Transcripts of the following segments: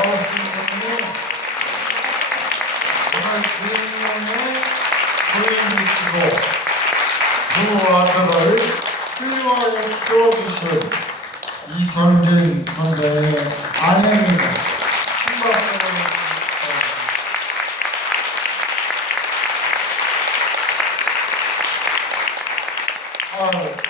나왔습니다. 정말 조용히 보여주시고 부와 사과를 끌어올려 주신 이성진 선배의 아내입니다. 한 박수 아,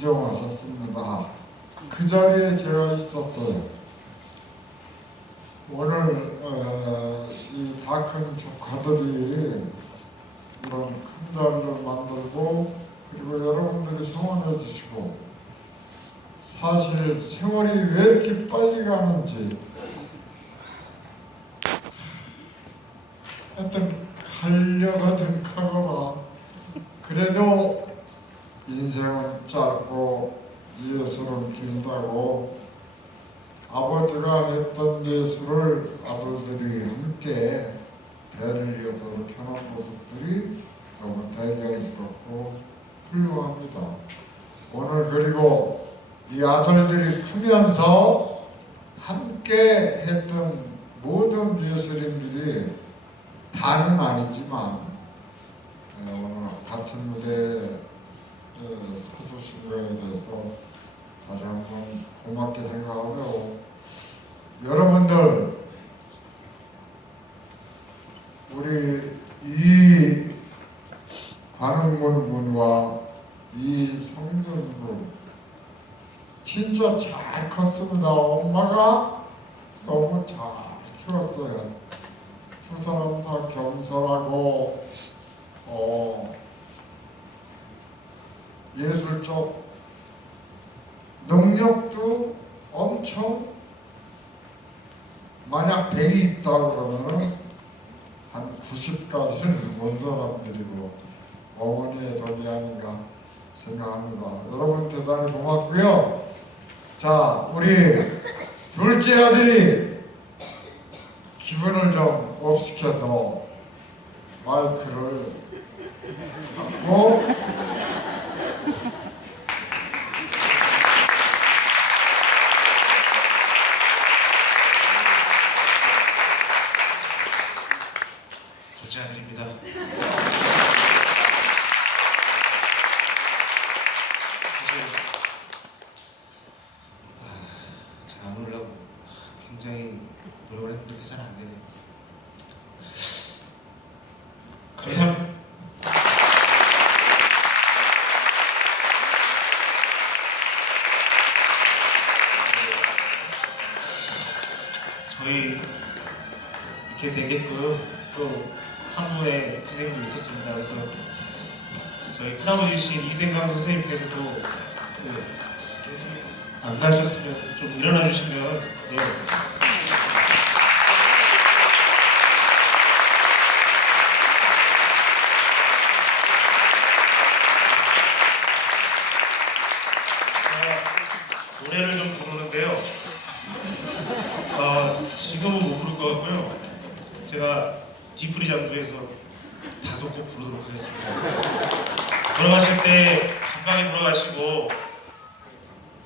임종하셨습니다. 그 자리에 제가 있었어요. 오늘 어, 이다 큰 조카들이 이런 큰 자리를 만들고 그리고 여러분들이 성원해 주시고 사실 세월이 왜 이렇게 빨리 가는지 하여튼 갈려가든 가거라 그래도 인생은 짧고 예술은 길다고 아버지가 했던 예술을 아들들이 함께 대를 이어서 하는 모습들이 너무 대견스럽고 훌륭합니다. 오늘 그리고 이 아들들이 크면서 함께 했던 모든 예술인들이 다는 아니지만 어, 오늘 같은 무대에 어, 서주신 거에 대해서 다시 한번 고맙게 생각하고 여러분들 우리 이 관흥문 군과 이 성전군 진짜 잘 컸습니다. 엄마가 너무 잘 키웠어요. 두 사람 다 겸손하고 어, 예술적 능력도 엄청 만약 100이 있다 그러면은 한 90까지는 온 사람들이고 어머니의 덕이 아닌가 생각합니다. 여러분 대단히 고맙고요. 자, 우리 둘째 아들이 기분을 좀 업시켜서 마이크를 갖고 둘째 아들입니다. 사실 아, 잘안 오려고 굉장히 노력을 했는데 잘 안 되네. 감사합니다. 저희 이렇게 되게끔 또 한 분의 선생님도 있었습니다. 그래서 저희 큰아버지신 이생강 선생님께서도 그 안 가셨으면 좀 일어나 주시면 네. 어, 노래를 좀 부르는데요. 어, 지금은 못 부를 것 같고요. 제가 디프리 장소에서 다섯 곡 부르도록 하겠습니다. 돌아가실 때 건강히 돌아가시고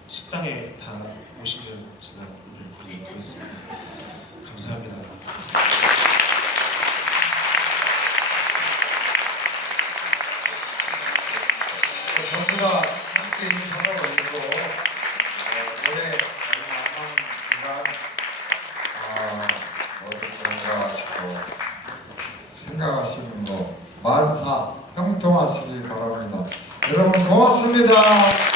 식당에 다 오시면 제가 노래를 부르도록 하겠습니다. 감사합니다. 여러분 고맙습니다.